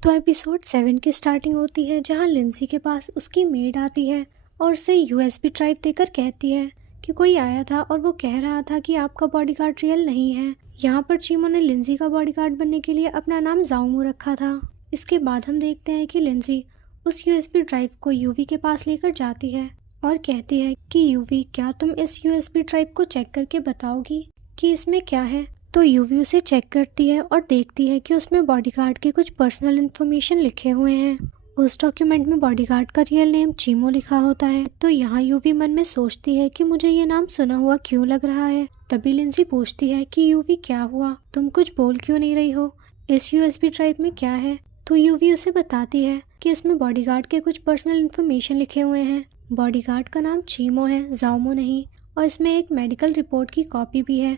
तो एपिसोड 7 की स्टार्टिंग होती है जहां लिंसी के पास उसकी मेड आती है और उसे यूएसबी ड्राइव देकर कहती है कि कोई आया था और वो कह रहा था कि आपका बॉडीगार्ड रियल नहीं है। यहाँ पर चीमो ने लिंसी का बॉडीगार्ड बनने के लिए अपना नाम जाओमू रखा था। इसके बाद हम देखते हैं कि लिंसी उस यूएसबी ड्राइव को यूवी के पास लेकर जाती है और कहती है कि यूवी, क्या तुम इस यूएसबी ड्राइव को चेक करके बताओगी कि इसमें क्या है। तो यूवी उसे चेक करती है और देखती है कि उसमें बॉडीगार्ड के कुछ पर्सनल इन्फॉर्मेशन लिखे हुए हैं। उस डॉक्यूमेंट में बॉडीगार्ड का रियल नेम चीमो लिखा होता है। तो यहाँ यूवी मन में सोचती है कि मुझे ये नाम सुना हुआ क्यों लग रहा है। तभी लिंसी पूछती है कि यूवी, क्या हुआ, तुम कुछ बोल क्यों नहीं रही हो, इस यूएसबी ड्राइव में क्या है। तो यूवी उसे बताती है कि इसमें बॉडीगार्ड के कुछ पर्सनल इन्फॉर्मेशन लिखे हुए हैं। बॉडीगार्ड का नाम चीमो है, जाओमो नहीं। और इसमें एक मेडिकल रिपोर्ट की कॉपी भी है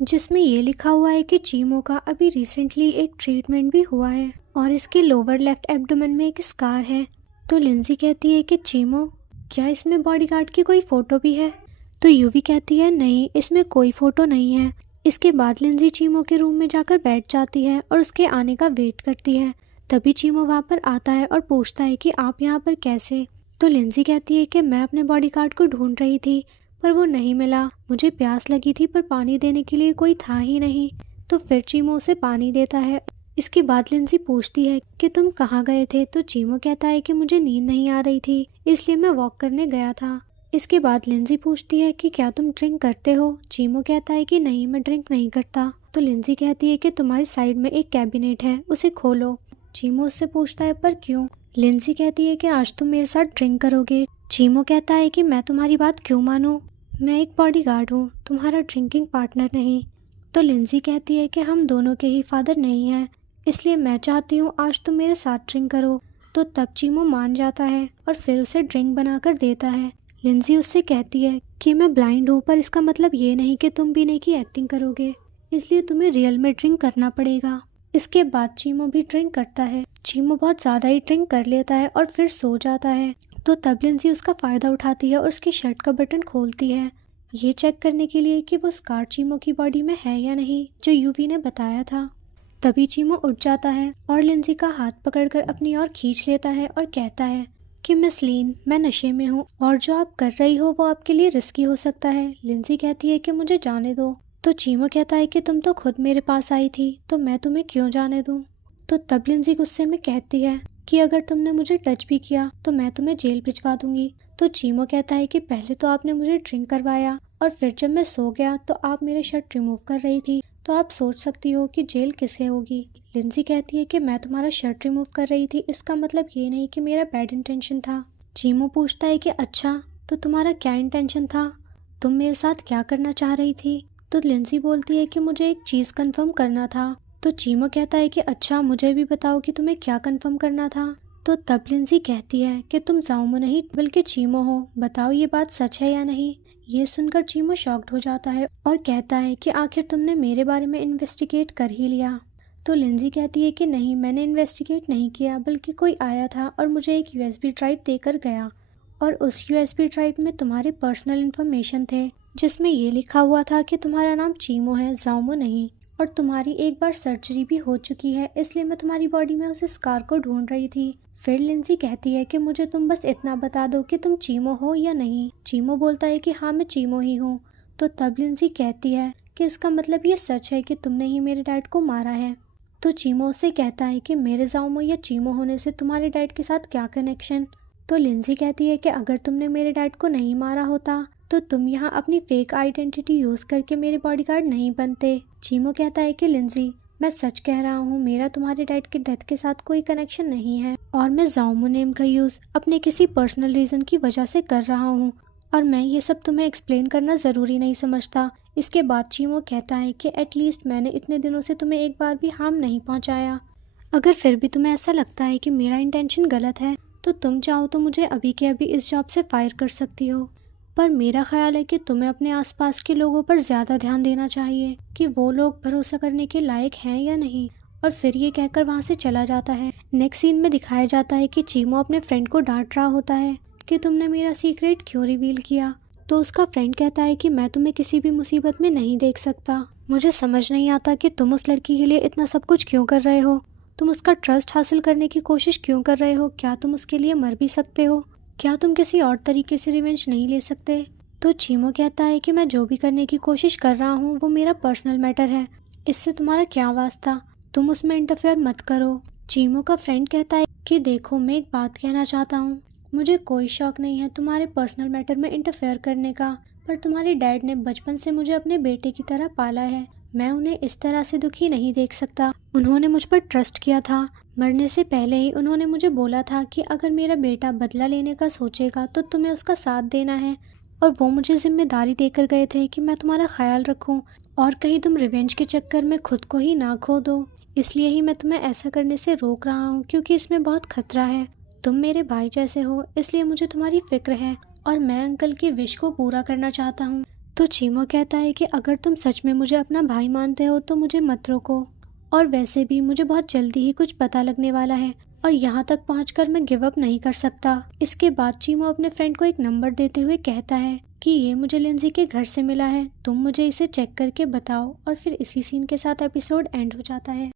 जिसमें ये लिखा हुआ है कि चीमो का अभी रिसेंटली एक ट्रीटमेंट भी हुआ है और इसके लोअर लेफ्ट एब्डोमेन में एक स्कार है। तो लिंसी कहती है कि चीमो, क्या इसमें बॉडीगार्ड की कोई फोटो भी है। तो यूवी कहती है नहीं, इसमें कोई फोटो नहीं है। इसके बाद लिंसी चीमो के रूम में जाकर बैठ जाती है और उसके आने का वेट करती है। तभी चीमो वहाँ पर आता है और पूछता है कि आप यहाँ पर कैसे। तो लिंसी कहती है कि मैं अपने बॉडीगार्ड को ढूंढ रही थी पर वो नहीं मिला। मुझे प्यास लगी थी पर पानी देने के लिए कोई था ही नहीं। तो फिर चीमो उसे पानी देता है। इसके बाद लिंसी पूछती है कि तुम कहाँ गए थे। तो चीमो कहता है कि मुझे नींद नहीं आ रही थी इसलिए मैं वॉक करने गया था। इसके बाद लिंसी पूछती है कि क्या तुम ड्रिंक करते हो। चीमो कहता है कि नहीं, मैं ड्रिंक नहीं करता। तो लिंसी कहती है कि तुम्हारी साइड में एक कैबिनेट है, उसे खोलो। चीमो उससे पूछता है पर क्यों। लिंसी कहती है कि आज तुम मेरे साथ ड्रिंक करोगे। चीमो कहता है कि मैं तुम्हारी बात क्यों मानूं, मैं एक बॉडीगार्ड हूँ, तुम्हारा ड्रिंकिंग पार्टनर नहीं। तो लिंसी कहती है कि हम दोनों के ही फादर नहीं हैं, इसलिए मैं चाहती हूँ आज तुम मेरे साथ ड्रिंक करो। तो तब चीमो मान जाता है और फिर उसे ड्रिंक बनाकर देता है। लिंसी उससे कहती है कि मैं ब्लाइंड हूँ पर इसका मतलब ये नहीं कि तुम पीने की एक्टिंग करोगे, इसलिए तुम्हें रियल में ड्रिंक करना पड़ेगा। इसके बाद चीमो भी ड्रिंक करता है। चीमो बहुत ज़्यादा ही ड्रिंक कर लेता है और फिर सो जाता है। तो तब लिंसी उसका फ़ायदा उठाती है और उसकी शर्ट का बटन खोलती है, ये चेक करने के लिए कि वो स्कार चीमो की बॉडी में है या नहीं, जो यूवी ने बताया था। तभी चीमो उठ जाता है और लिंसी का हाथ पकड़कर अपनी ओर खींच लेता है और कहता है कि मिस लीन, मैं नशे में हूँ और जो आप कर रही हो वो आपके लिए रिस्की हो सकता है। लिंसी कहती है कि मुझे जाने दो। तो चीमो कहता है कि तुम तो खुद मेरे पास आई थी तो मैं तुम्हें क्यों जाने दूँ। तो तब लिंसी गुस्से में कहती है कि अगर तुमने मुझे टच भी किया तो मैं तुम्हें जेल भिजवा दूंगी। तो चीमो कहता है कि पहले तो आपने मुझे ड्रिंक करवाया और फिर जब मैं सो गया तो आप मेरे शर्ट रिमूव कर रही थी, तो आप सोच सकती हो कि जेल किसे होगी। लिंसी कहती है कि मैं तुम्हारा शर्ट रिमूव कर रही थी, इसका मतलब ये नहीं कि मेरा बैड इंटेंशन था। चीमो पूछता है कि अच्छा, तो तुम्हारा क्या इंटेंशन था, तुम मेरे साथ क्या करना चाह रही थी। तो लिंसी बोलती है कि मुझे एक चीज़ कंफर्म करना था। तो चीमो कहता है कि अच्छा, मुझे भी बताओ कि तुम्हें क्या कंफर्म करना था। तो तब लिंसी कहती है कि तुम जाओमो नहीं बल्कि चीमो हो, बताओ ये बात सच है या नहीं। ये सुनकर चीमो शॉक्ड हो जाता है और कहता है कि आखिर तुमने मेरे बारे में इन्वेस्टिगेट कर ही लिया। तो लिंसी कहती है कि नहीं, मैंने इन्वेस्टिगेट नहीं किया, बल्कि कोई आया था और मुझे एक यूएसबी ड्राइव देकर गया और उस यूएसबी ड्राइव में तुम्हारे पर्सनल इन्फॉर्मेशन थे जिसमें ये लिखा हुआ था कि तुम्हारा नाम चीमो है, जाओमो नहीं, और तुम्हारी एक बार सर्जरी भी हो चुकी है, इसलिए मैं तुम्हारी बॉडी में उस स्कार को ढूंढ रही थी। फिर लिंसी कहती है कि मुझे तुम बस इतना बता दो कि तुम चीमो हो या नहीं। चीमो बोलता है कि हाँ, मैं चीमो ही हूँ। तो तब लिंसी कहती है कि इसका मतलब ये सच है कि तुमने ही मेरे डैड को मारा है। तो चीमो उससे कहता है कि मेरे जाओमो या चीमो होने से तुम्हारे डैड के साथ क्या कनेक्शन। तो लिंसी कहती है कि अगर तुमने मेरे डैड को नहीं मारा होता तो तुम यहाँ अपनी फेक आइडेंटिटी यूज करके मेरे बॉडीगार्ड नहीं बनते। चीमो कहता है कि लिंसी, मैं सच कह रहा हूँ, मेरा तुम्हारे डैड के डेथ के साथ कोई कनेक्शन नहीं है और मैं जाओमो नेम का यूज अपने किसी पर्सनल रीजन की वजह से कर रहा हूँ और मैं ये सब तुम्हें एक्सप्लेन करना जरूरी नहीं समझता। इसके बाद चीमो कहता है कि एटलीस्ट मैंने इतने दिनों से तुम्हें एक बार भी हार्म नहीं पहुँचाया। अगर फिर भी तुम्हें ऐसा लगता है कि मेरा इंटेंशन गलत है तो तुम चाहो तो मुझे अभी के अभी इस जॉब से फायर कर सकती हो, पर मेरा ख्याल है कि तुम्हें अपने आसपास के लोगों पर ज़्यादा ध्यान देना चाहिए कि वो लोग भरोसा करने के लायक हैं या नहीं। और फिर ये कहकर वहाँ से चला जाता है। नेक्स्ट सीन में दिखाया जाता है कि चीमो अपने फ्रेंड को डांट रहा होता है कि तुमने मेरा सीक्रेट क्यों रिवील किया। तो उसका फ्रेंड कहता है कि मैं तुम्हें किसी भी मुसीबत में नहीं देख सकता, मुझे समझ नहीं आता कि तुम उस लड़की के लिए इतना सब कुछ क्यों कर रहे हो। तुम उसका ट्रस्ट हासिल करने की कोशिश क्यों कर रहे हो? क्या तुम उसके लिए मर भी सकते हो? क्या तुम किसी और तरीके से रिवेंज नहीं ले सकते? तो चीमो कहता है कि मैं जो भी करने की कोशिश कर रहा हूँ वो मेरा पर्सनल मैटर है, इससे तुम्हारा क्या वास्ता, तुम उसमें इंटरफेयर मत करो। चीमो का फ्रेंड कहता है कि देखो, मैं एक बात कहना चाहता हूँ, मुझे कोई शौक नहीं है तुम्हारे पर्सनल मैटर में इंटरफेयर करने का, पर तुम्हारे डैड ने बचपन से मुझे अपने बेटे की तरह पाला है, मैं उन्हें इस तरह से दुखी नहीं देख सकता। उन्होंने मुझ पर ट्रस्ट किया था, मरने से पहले ही उन्होंने मुझे बोला था कि अगर मेरा बेटा बदला लेने का सोचेगा तो तुम्हें उसका साथ देना है, और वो मुझे जिम्मेदारी देकर गए थे कि मैं तुम्हारा ख्याल रखूं और कहीं तुम रिवेंज के चक्कर में खुद को ही ना खो दो। इसलिए ही मैं तुम्हें ऐसा करने से रोक रहा हूँ, क्योंकि इसमें बहुत खतरा है। तुम मेरे भाई जैसे हो, इसलिए मुझे तुम्हारी फिक्र है और मैं अंकल की विश को पूरा करना चाहता हूँ। तो चीमो कहता है कि अगर तुम सच में मुझे अपना भाई मानते हो तो मुझे मत रोको, और वैसे भी मुझे बहुत जल्दी ही कुछ पता लगने वाला है और यहाँ तक पहुँचकर मैं गिव अप नहीं कर सकता। इसके बाद चीमो अपने फ्रेंड को एक नंबर देते हुए कहता है कि ये मुझे लिंजी के घर से मिला है, तुम मुझे इसे चेक करके बताओ, और फिर इसी सीन के साथ एपिसोड एंड हो जाता है।